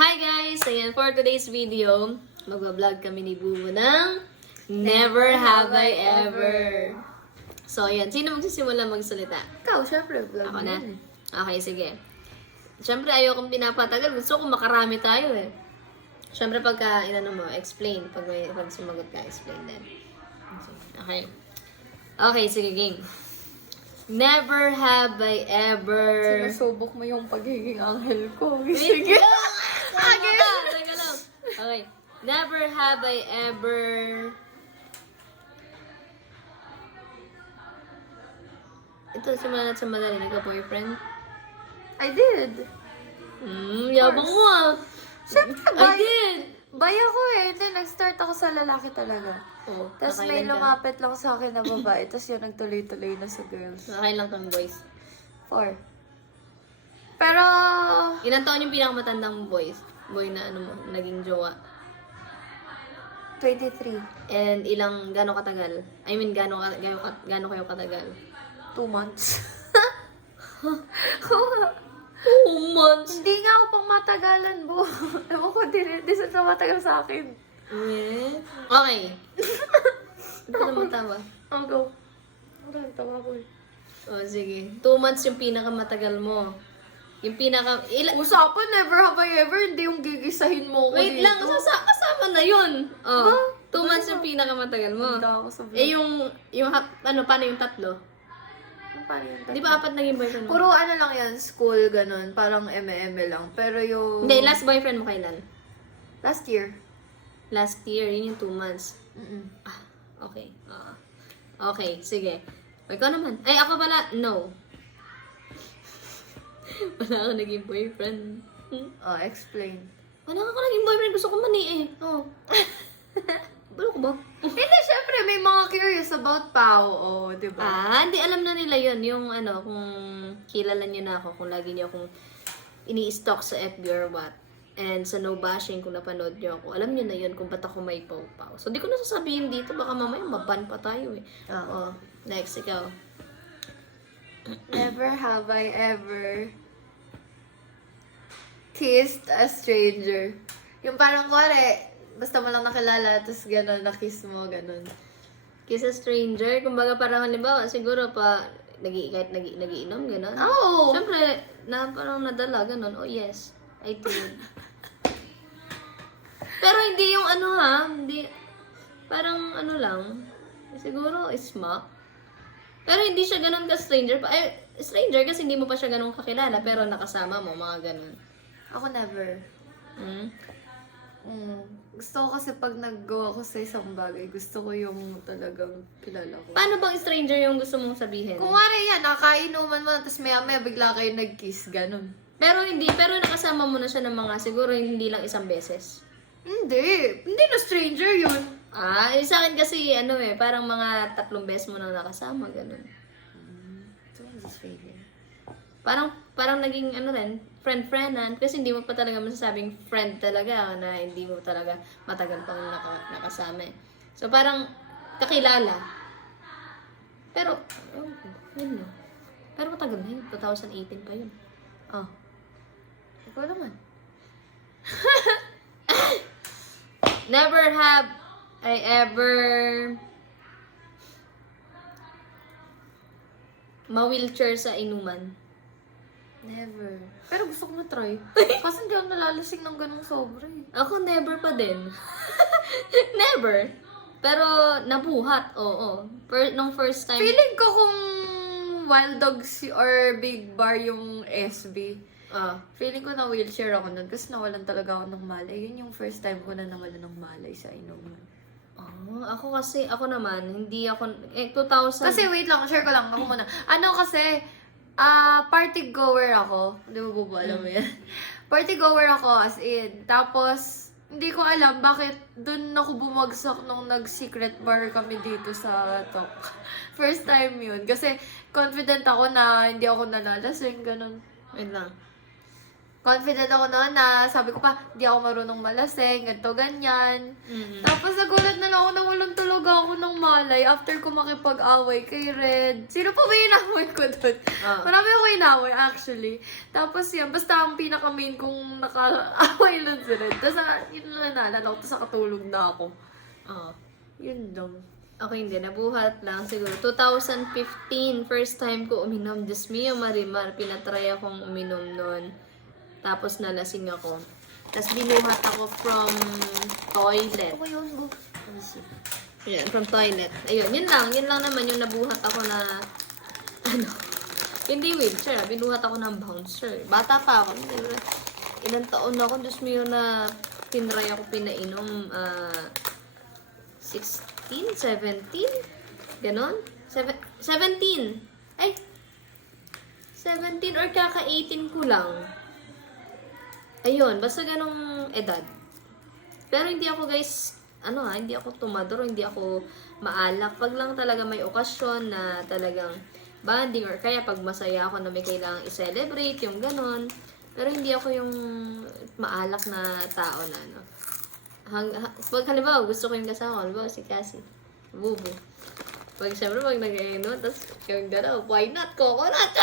Hi guys! Ayan, for today's video, magbablog kami ni Bubu ng Never Have I Ever. So, ayan. Sino magsisimula magsalita? Ikaw, syempre, vlog Ako mo na? yun eh. Okay, sige. Siyempre, ayokong pinapatagal. Gusto ko makarami tayo eh. Siyempre, pagka, explain. Pag sumagot ka, explain din. Okay. Okay, sige, game. Never have I ever... Sinasubok mo yung pagiging anghel ko. Wait, Sige. Teka lang. Okay. Never have I ever... Ito, simulan natin sa madali. Nagka-boyfriend? I did. Yabang mo ah. Siyempre, I did! Bay ako eh. Then, nag-start ako sa lalaki talaga. Oh, Tapos may nakailan ka? lumapit lang sa akin na babae. Tapos yun, nagtuloy-tuloy na sa girls. Nakailan kang boys? 4. Pero, Ilan taon yung pinakamatandang boys? Boy na naging jowa? 23. And gano'ng katagal? I mean, gano'n kayo katagal? 2 months. 2 months! Hindi nga ako pang matagalan, bo. Ewan ko, di sa matagal sa akin. Yeah. Okay. Hindi ka naman tawa. I'll go. Wala, tawa ko eh. O, sige. 2 months yung pinakamatagal mo. Yung Usapan, never have I ever, hindi yung gigisahin mo ko Wait dito. lang, kasama na yun. Oh, Ba? 2 months yung pinakamatagal mo. Hindi ako sa vlog. Eh, paano yung tatlo? Paano yun? Di ba 4 naging boyfriend mo? Puro ano lang yan, school, ganun. Parang eme-eme lang. Pero yung... Hindi, last boyfriend mo kailan? Last year. Last year, yun yung 2 months. Mm-mm. Ah, okay. Okay, sige. O, ikaw naman. Ay, ako pala, no. Wala ako naging boyfriend. Oh, explain. Wala ako naging boyfriend. Gusto ko mani eh. Oh. Balo ko ba? Hindi, syempre, may mga curious about Pao. Oh, di ba? Hindi alam na nila yun. Yung kung kilala nyo na ako, kung lagi nyo akong ini-stalk sa FB or what. And sa no bashing, kung napanood nyo ako, alam nyo na yun kung ba't ako may pau-pau. So, di ko na sasabihin dito, baka mamaya maban pa tayo eh. Oo. Next, ikaw. Never have I ever kissed a stranger. Yung parang kuwari, basta mo lang nakilala, tapos gano'n, na-kiss mo, gano'n. Kiss a stranger, kumbaga parang halimbawa, siguro pa, kahit nagiinom, gano'n. Oo! Siyempre, parang nadala, gano'n. Oh, yes. I did. Pero hindi yung hindi, parang lang, siguro smack. Pero hindi siya ganun ka-stranger. Stranger kasi hindi mo pa siya ganun kakilala, pero nakasama mo, mga ganun. Ako never. Gusto ko kasi pag nag-go ako sa isang bagay, gusto ko yung talagang kilala ko. Paano bang stranger yung gusto mong sabihin? Kung wala yan, nakainuman mo, tapos maya-maya bigla kayo nag-kiss, ganun. Pero nakasama mo na siya ng mga, siguro hindi lang isang beses. Hindi na stranger yun. Sa akin kasi, parang mga 3 beses mo na nakasama, ganun. So, what's this favorite? Parang naging rin, friend-friendan. Kasi hindi mo pa talaga masasabing friend talaga na hindi mo talaga matagal pang nakasama eh. So parang kakilala. Pero, yun yun. Pero matagal na yun. 2018 pa yun. Oh. Ikaw naman. Never have I ever ma-wheelchair sa inuman. Never. Pero gusto ko na-try. Kasi hindi ako nalalasing ng ganung sobra eh. Ako never pa din. Never. Pero nabuhat, oo. Nung first time. Feeling ko kung Wild Dogs or Big Bar yung SB, feeling ko na wheelchair ako nun kasi nawalan talaga ako ng malay. Yun yung first time ko na nawalan ng malay sa inuman. Ako naman, hindi ako, 2000. Kasi wait lang, share ko lang ako muna. Party goer ako. Hindi mo ba alam mo yan? Party goer ako as in. Tapos, hindi ko alam bakit dun ako bumagsak nung nag-secret bar kami dito sa top. First time yun. Kasi confident ako na hindi ako nalalasing, ganun. Wait lang. confident ako noon na sabi ko pa, di ako marunong malasing, ganito, ganyan. Mm-mm. Tapos nagulat na lang ako na walang tulog ako ng malay after ko makipag-away kay Red. Sino pa ba yung inaway ko doon? Ah. Marami ako inaway actually. Tapos yan, basta ang pinaka-main kong naka-away lang si Red. Tapos yun lang naalala ko, tapos nakatulog na ako. Oo. Yun lang. Ako hindi, nabuhat lang siguro. 2015, first time ko uminom. Diyos mio, Marimar, pinatry akong uminom noon. Tapos nalasing ako. Tapos binuhat ako from toilet. Ako yun, go. Ayan, from toilet. Ayun, yun lang naman yung nabuhat ako na, ano, hindi wheelchair, binuhat ako ng bouncer. Bata pa ako, ilang taon na ako, Diyos mio na tinry ako pinainom, 16, 17, ganon? 17, ay, 17 or kaka-18 ko lang. Ayun, basta ganong edad. Pero hindi ako guys, hindi ako tumador, hindi ako maalak. Pag lang talaga may okasyon na talagang bonding or kaya pag masaya ako na may kailangang i-celebrate, yung ganon. Pero hindi ako yung maalak na tao na pag halimbawa gusto ko yung kasama, halimbawa si Cassie, bubo. Pag siyempre pag nag-inom, tapos yung gano'n, why not? Coconut!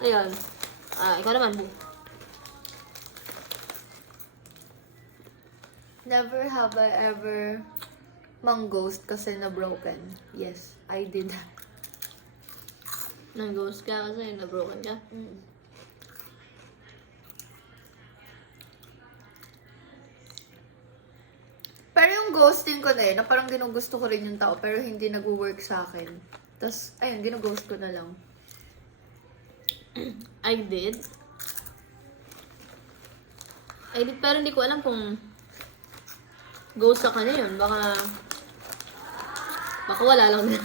Ayun. Ikaw naman, bu. Never have I ever mang-ghost kasi na-broken. Yes, I did that. Nang-ghost ka kasi na-broken ka. Mm. Pero yung ghosting ko na yun, na parang ginugusto ko rin yung tao, pero hindi nag-work sa akin. Tapos, ayun, ginughost ko na lang. I did, pero hindi ko alam kung ghost sa kanya yun. Baka wala lang din.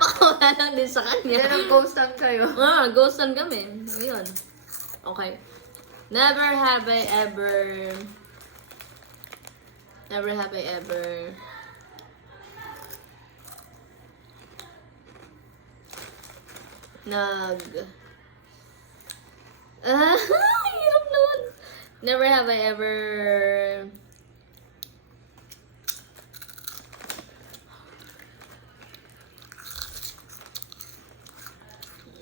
Baka wala lang din sa Hindi kanya. nag-ghostan kayo. Ghostan kami. Ayun. Okay. Never have I ever hirap naman. Never have I ever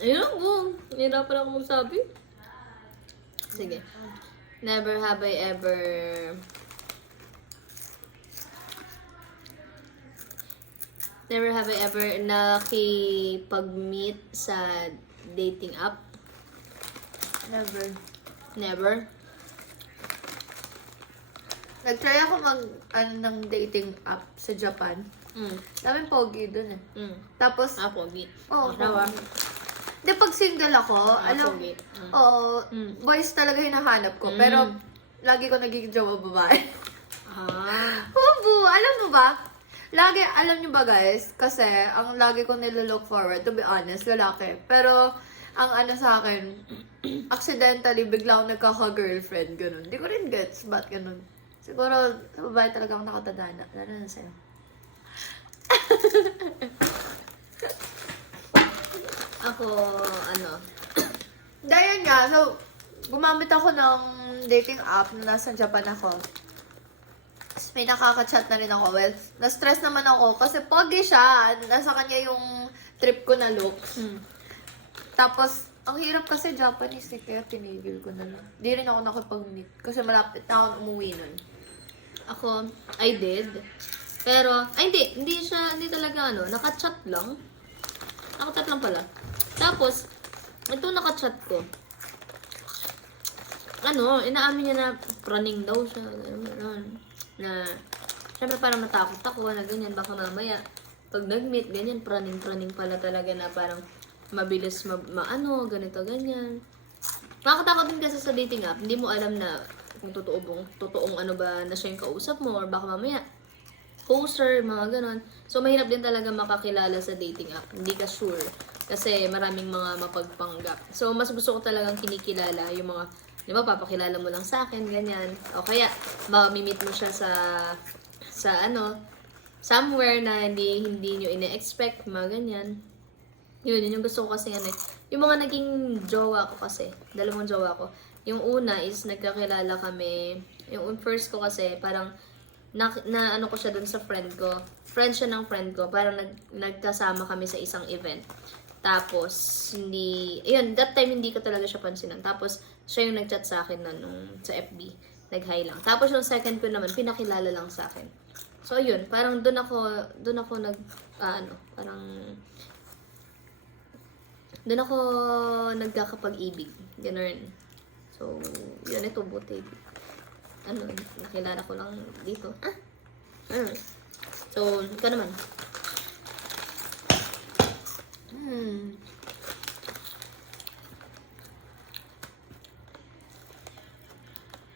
ayun ako. Hirapan ako magsabi. Sige. Never have I ever nakipag-meet sa dating app. Never. Never. Nag-try ako ng dating app sa Japan. Daming pogi dun eh. Tapos, Pogi. oo, Rawa. di pag single ako, alam, Pogi. oo, boys talaga hinahanap ko. Pero, lagi ko nagiging jowa babae. Hubo, alam mo ba? Lagi, alam nyo ba guys? Kasi, ang lagi ko nilolook forward, to be honest, lalaki. Pero, ang ano sa akin, accidentally, bigla akong nagkaka-girlfriend, ganun. Di ko rin gets, ba't ganun? Siguro, sa babae talaga akong nakatadana. Lalo na sa'yo. Ako, Dahil nga, so, gumamit ako ng dating app na nasa Japan ako. Tapos may nakaka-chat na rin ako. Well, na-stress naman ako kasi pogi siya. Nasa kanya yung trip ko na looks. Tapos, ang hirap kasi Japanese eh, kaya tinigil ko na lang. Di rin ako nakipag-meet kasi malapit na ako umuwi nun. Ako, I did. Pero, hindi talaga nakachat lang. Nakachat lang pala. Tapos, ito nakachat ko. Inaamin niya na praning daw siya. Na, syempre parang natakot ako na ganyan. Baka mamaya, pag nag-meet, ganyan, praning pala talaga na parang mabilis ganito, ganyan. Nakakatakot din kasi sa dating app, hindi mo alam na kung totoong ba na siya yung kausap mo or baka mamaya poster, mga ganon. So, mahirap din talaga makakilala sa dating app. Hindi ka sure. Kasi maraming mga mapagpanggap. So, mas gusto ko talagang kinikilala yung mga, di ba, papakilala mo lang sa akin, ganyan. O kaya, mamimit mo siya sa somewhere na hindi nyo ine-expect, mga ganyan. Yun yung gusto ko kasi yung mga naging jowa ko kasi, dalawang jowa ko, Yung una is nagkakilala kami. Yung first ko kasi parang na ano ko siya dun sa friend ko. Friend siya ng friend ko. Parang nagkasama kami sa isang event. Tapos, ayun, that time hindi ko talaga siya pansinan. Tapos, siya yung nag-chat sa akin sa FB. Nag-hi lang. Tapos, yung second ko naman, pinakilala lang sa akin. So, ayun, parang doon ako nagkakapag-ibig. Ganun. So, yun, ito, buti. Nakilala ko lang dito. So, ikaw naman.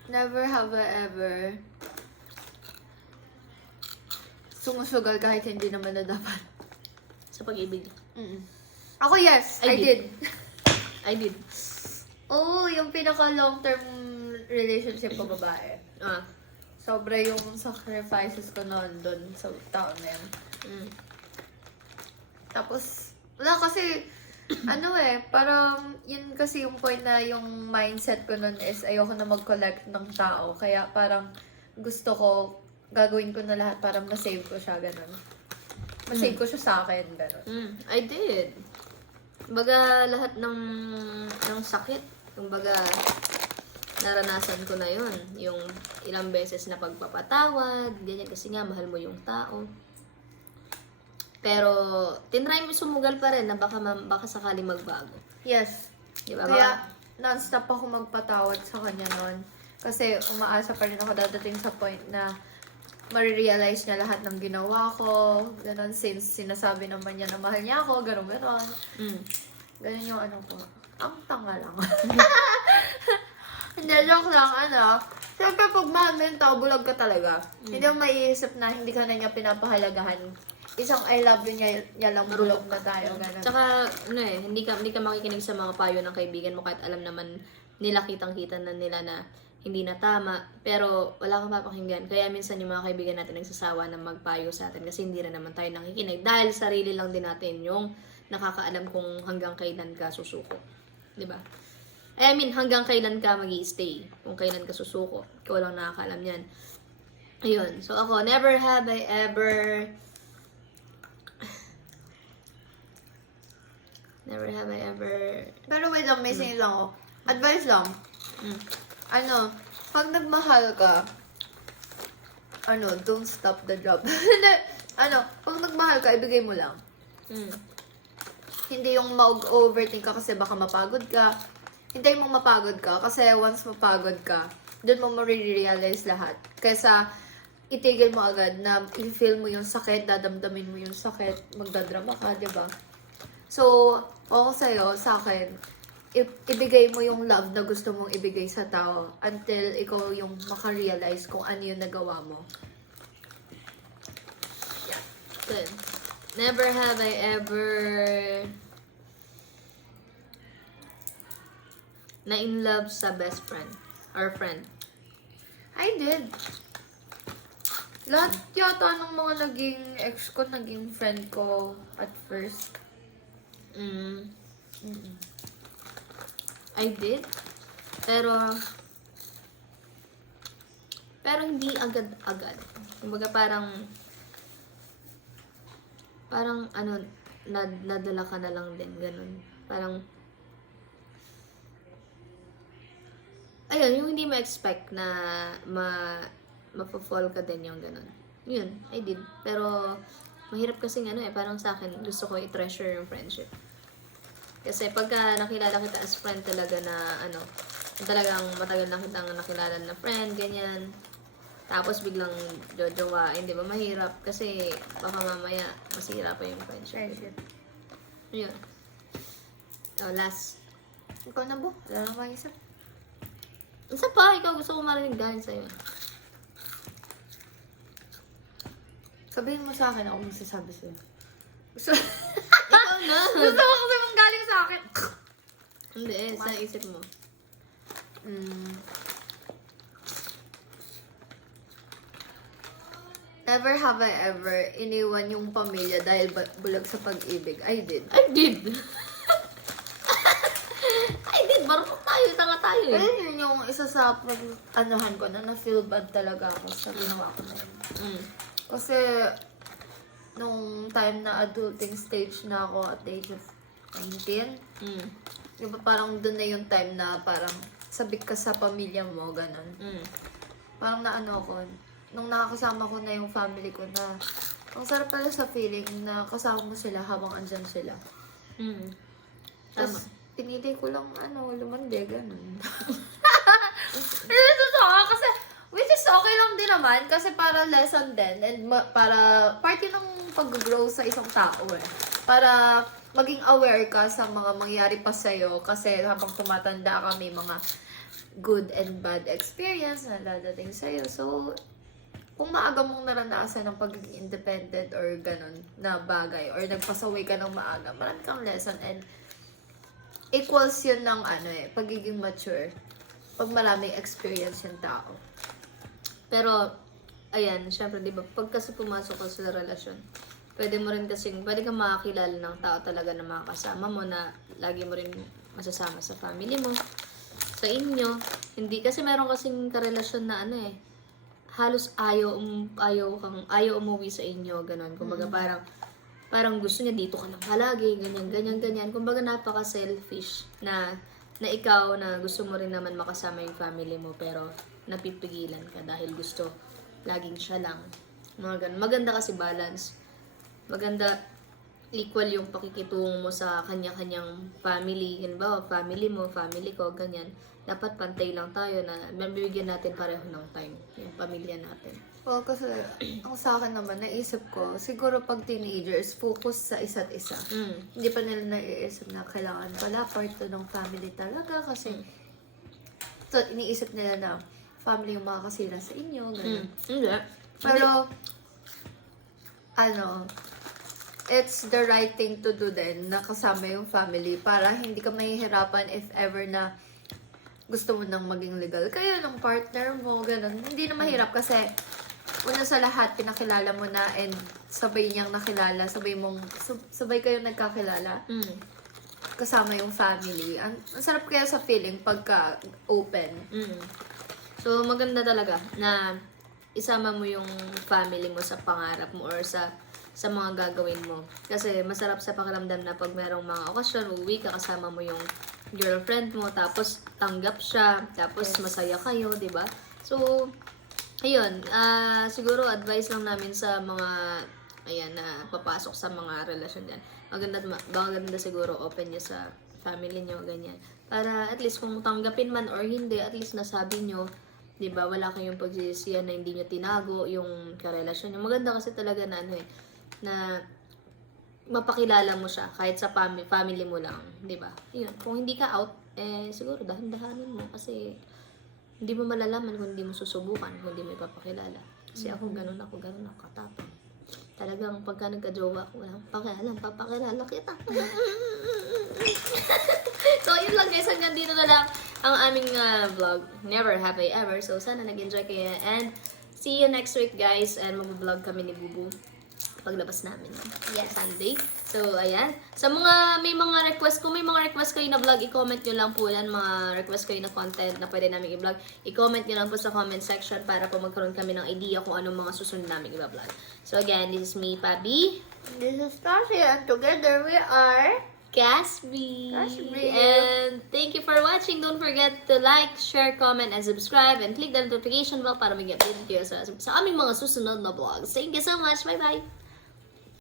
Never have I ever sumusugal kahit hindi naman na dapat. Sa pag-ibig. Ako, yes, I did. I did. Oo, yung pinaka long-term relationship ko babae. Sobra yung sacrifices ko noon doon sa taon na yun. Tapos, wala kasi, parang yun kasi yung point na yung mindset ko noon is ayoko na mag-collect ng tao. Kaya parang gusto ko, gagawin ko na lahat para ma-save ko siya, ganun. Ma-save ko siya sa akin, ganun. I did. Kumbaga, lahat ng sakit, kumbaga, naranasan ko na yun. Yung ilang beses na pagpapatawad, ganyan, kasi nga, mahal mo yung tao. Pero, tinry mo sumugal pa rin na baka sakali magbago. Yes. Diba? Kaya, non-stop ako magpatawad sa kanya noon. Kasi, umaasa pa rin ako dadating sa point na marirealize niya lahat ng ginawa ko. Ganon, since sinasabi naman niya na mahal niya ako, ganon. Ganon yung ko. Ang tanga lang. Hindi, joke lang, Siyempre, pag mahal mo yung tao, bulag ka talaga. Hindi mo maiisip na hindi ka na niya pinapahalagahan. Isang I love you niya lang, bulag na tayo. Ganon. Tsaka, hindi ka makikinig sa mga payo ng kaibigan mo kahit alam naman nila kitang-kita na nila na hindi na tama, pero wala kang papakinggan. Kaya minsan yung mga kaibigan natin nagsasawa na magpayo sa atin kasi hindi rin naman tayo nakikinig. Dahil sarili lang din natin yung nakakaalam kung hanggang kailan ka susuko. Diba? Hanggang kailan ka mag-i-stay. Kung kailan ka susuko. Ikaw lang nakakaalam yan. Ayun. So ako, never have I ever Pero wait lang, may singin lang ako. Advice lang. Pag nagmahal ka, don't stop the job. Pag nagmahal ka, ibigay mo lang. Hindi yung mag-overthink ka kasi baka mapagod ka. Hintayin mong mapagod ka kasi once mapagod ka, doon mo marirealize lahat. Kaysa itigil mo agad na i-feel mo yung sakit, dadamdamin mo yung sakit, magdadrama ka, diba? So, ako sa'yo, sa akin, ibigay mo yung love na gusto mong ibigay sa tao until ikaw yung makarealize kung ano yung nagawa mo. Yeah. Good. Never have I ever na in love sa best friend or friend. I did. Lahat yata ng mga naging ex ko, naging friend ko at first. I did. Pero hindi agad-agad. Kumbaga parang nadala ka na lang din, ganun. Parang ayun, yung hindi ma-expect na mapafall ka din yung ganun. Yun, I did. Pero mahirap kasi parang sa akin, gusto ko i-treasure yung friendship. Kasi pagka nakilala kita as friend talaga na talagang matagal na kitang nakilala na friend, ganyan. Tapos biglang jojowain, di ba? Mahirap kasi baka mamaya masira pa yung friendship. Yun. Last. Ikaw na, Bo? Wala na akong isip. Isa pa, ikaw gusto ko marinig galing sa'yo. Sabihin mo sa akin, ako magsasabi sa'yo. Ikaw na! Gusto ko kasi mong galing sa akin. Hindi, sa isip mo. Never have I ever iniwan yung pamilya dahil bulag sa pag-ibig. I did. I did! Marunong tayo, tanga tayo eh. Ayun isa sa anuhan ko na na-feel bad talaga ako sa ginawa ko na yun. Mm. Kasi, nung time na adulting stage na ako at the age of 19, Mm. di ba parang doon na yung time na parang sabik ka sa pamilya mo, ganun. Mm. Parang naano ako, nung nakakasama ko na yung family ko na, ang sarap pala sa feeling na kasama mo sila habang andyan sila. Mm. Tapos, pinili ko lang, lumande, ganun. Really, kasi, which is okay lang din naman, kasi para lesson din, and para party ng pag-grow sa isang tao eh. Para maging aware ka sa mga mangyari pa sa'yo, kasi habang tumatanda ka, may mga good and bad experience na dadating sa'yo. So, kung maaga mong naranasan ng pagiging independent or ganun na bagay, or nagpasaway ka ng maaga, marami kang lesson, and equals yun ng pagiging mature. Pag maraming experience yung tao. Pero, ayan, syempre, di ba, pag kasi pumasok ka sa relasyon, pwede kang makakilala ng tao talaga na makakasama mo na lagi mo rin masasama sa family mo, sa inyo. Hindi, kasi meron kasing karelasyon na halos ayaw umuwi sa inyo, ganun. Kumbaga, parang gusto niya dito ka lang palagi, ganyan. Kumbaga, napaka-selfish na ikaw na gusto mo rin naman makasama yung family mo, pero napipigilan ka dahil gusto laging siya lang. Mga ganun. Maganda kasi balance. Maganda, equal yung pakikitungo mo sa kanya-kanyang family. Halimbawa, family mo, family ko, ganyan. Dapat pantay lang tayo na mabibigyan natin pareho ng time, yung pamilya natin. Well, kasi ang sa akin naman, naisip ko, siguro pag teenagers, focus sa isa't isa. Hindi pa nila naiisip na kailangan pala part to ng family talaga kasi so, iniisip nila na family yung makakasira sa inyo, gano'n. Hindi. Pero, it's the right thing to do din na kasama yung family para hindi ka mahihirapan if ever na gusto mo nang maging legal kayo ng partner mo, gano'n. Hindi na mahirap kasi una sa lahat, pinakilala mo na and sabay niyang nakilala, sabay kayong nagkakilala. Kasama yung family. Ang sarap kaya sa feeling pagka open. So, maganda talaga na isama mo yung family mo sa pangarap mo or sa mga gagawin mo. Kasi masarap sa pakiramdam na pag merong mga okasyon, uwi ka, kasama mo yung girlfriend mo, tapos tanggap siya, tapos masaya kayo, di ba? So, ayun, siguro advice lang namin sa mga na papasok sa mga relasyon dyan. Maganda siguro open nyo sa family nyo, ganyan. Para at least kung tanggapin man or hindi, at least nasabi nyo, di ba, wala kayong pagsisisihan na hindi nyo tinago yung karelasyon nyo. Maganda kasi talaga na na mapakilala mo siya kahit sa family mo lang, di ba? Yun, kung hindi ka out, siguro dahan-dahanin mo kasi hindi mo malalaman kung hindi mo susubukan, kung hindi mo ipapakilala. Kasi ako ganun ako katapang. Talagang pagka nagka-jowa ako, walang pakialam, papakilala kita. So, yun lang guys, hanggang dito na lang ang aming vlog. Never have I ever. So, sana nag-enjoy kayo. And see you next week guys. And mag-vlog kami ni Bubu paglabas namin Sunday. So, ayan. Sa may mga request, kung may mga request kayo na vlog, i-comment nyo lang po yan. Mga request kayo na content na pwede namin i-vlog. I-comment nyo lang po sa comment section para po magkaroon kami ng idea kung anong mga susunod namin i-vlog. So, again, this is me, Pabi. This is Tasha, and together we are Casby. Casby. And thank you for watching. Don't forget to like, share, comment, and subscribe. And click the notification bell para mag-update kayo sa aming mga susunod na vlogs. Thank you so much. Bye-bye.